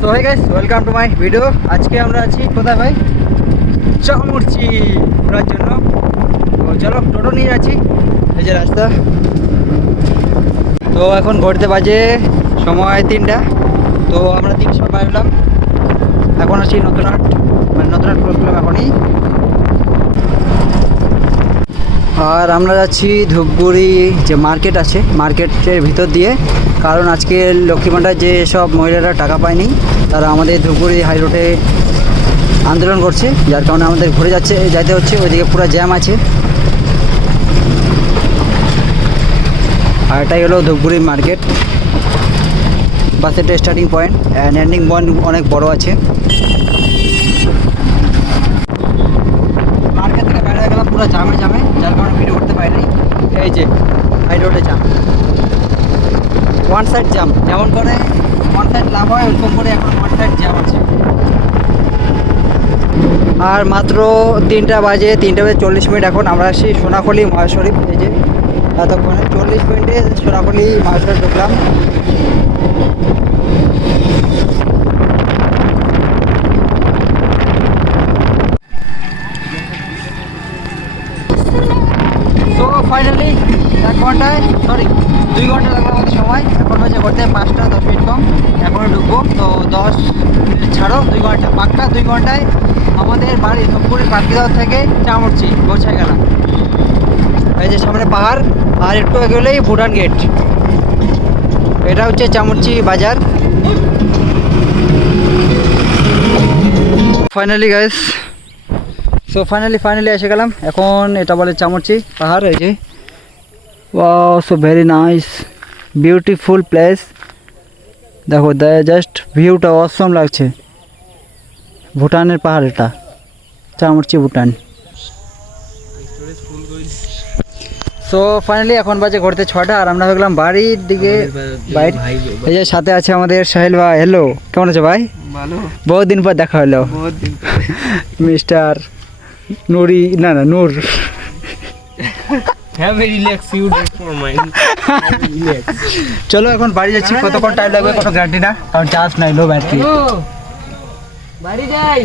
So hey guys, welcome to my video. আজকে আমরা আছি কোথায় ভাই? চামুরচি ঘোরার জন্য। তো চলো, টোটো নিয়ে যাচ্ছি, এই যে রাস্তা। তো এখন ঘুরতে বাজে সময় 3টা। তো আমরা 3 সময় বেরোলাম। এখন আছি নতুনহাট, মানে নতুনহাট ক্রস করলাম এখনই। আর আমরা যাচ্ছি ধূপগুড়ি যে মার্কেট আছে, মার্কেটের ভিতর দিয়ে। কারণ আজকে লক্ষ্মী ভাণ্ডার যে সব মহিলারা টাকা পায়নি, তারা আমাদের ধূপগুড়ি হাই রোডে আন্দোলন করছে, যার কারণে আমাদের ঘুরে যাইতে হচ্ছে। ওইদিকে পুরো জ্যাম আছে। আর এটাই হলো ধূপগুড়ি মার্কেট, বাসের starting point and ending point অনেক বড় আছে। মার্কেট থেকে বের হয়ে গেলাম পুরো জামে, যার কারণে ভিডিও করতে পারিনি। এই যে হাই রোডে জাম, ওয়ান সাইড জাম। যেমন করে ওয়ান সাইড লাভ হয়, ওরকম করে এখন ওয়ান সাইড জ্যাম আছে। আর মাত্র 3টা বাজে 40 মিনিট। এখন আমরা আসি সোনাখলি মহেশ্বরী। এই যে এতক্ষণে 40 মিনিটে সোনাখলি মহেশ্বরী ঢুকলাম। তো ফাইনালি 2 ঘন্টা লাগলো আমাদের সময়। এখন হচ্ছে ঘুরতে 5টা 10 মিনিট কম। এখনও ঢুকবো, তো 10 মিনিট ছাড়ো 2 ঘন্টা, পাক্কা 2 ঘন্টায় আমাদের বাড়ি ধূপগুড়ি পাখিদার থেকে চামুরচি পৌঁছে গেলাম। এই যে সামনে পাহাড়, আর একটু এগোলেই ভুটান গেট। এটা হচ্ছে চামুরচি বাজার। ফাইনালি গাইস, সো ফাইনালি এসে গেলাম। এখন এটা বলে চামুরচি পাহাড়। এই যে wow, so very nice, beautiful place. দেখো, জাস্ট ভিউটা অসম লাগছে। ভুটানের পাহাড়, এটা চামুরচি ভুটান। সো ফাইনালি এখন বাজে ঘুরতে 6টা, আর আমরা হয়ে গেলাম বাড়ির দিকে। এই যে সাথে আছে আমাদের সাহিল ভাই। হ্যালো, কেমন আছো ভাই? ভালো, বহুত দিন পর দেখা হলো। মিস্টার নুরি, না নূর। চলো এখন বাড়ি যাচ্ছি। কতক্ষণ টাইম লাগবে কোনো গ্যারান্টি না, কারণ চার্জ নাই, লো ব্যাটারি। বাড়ি যাই।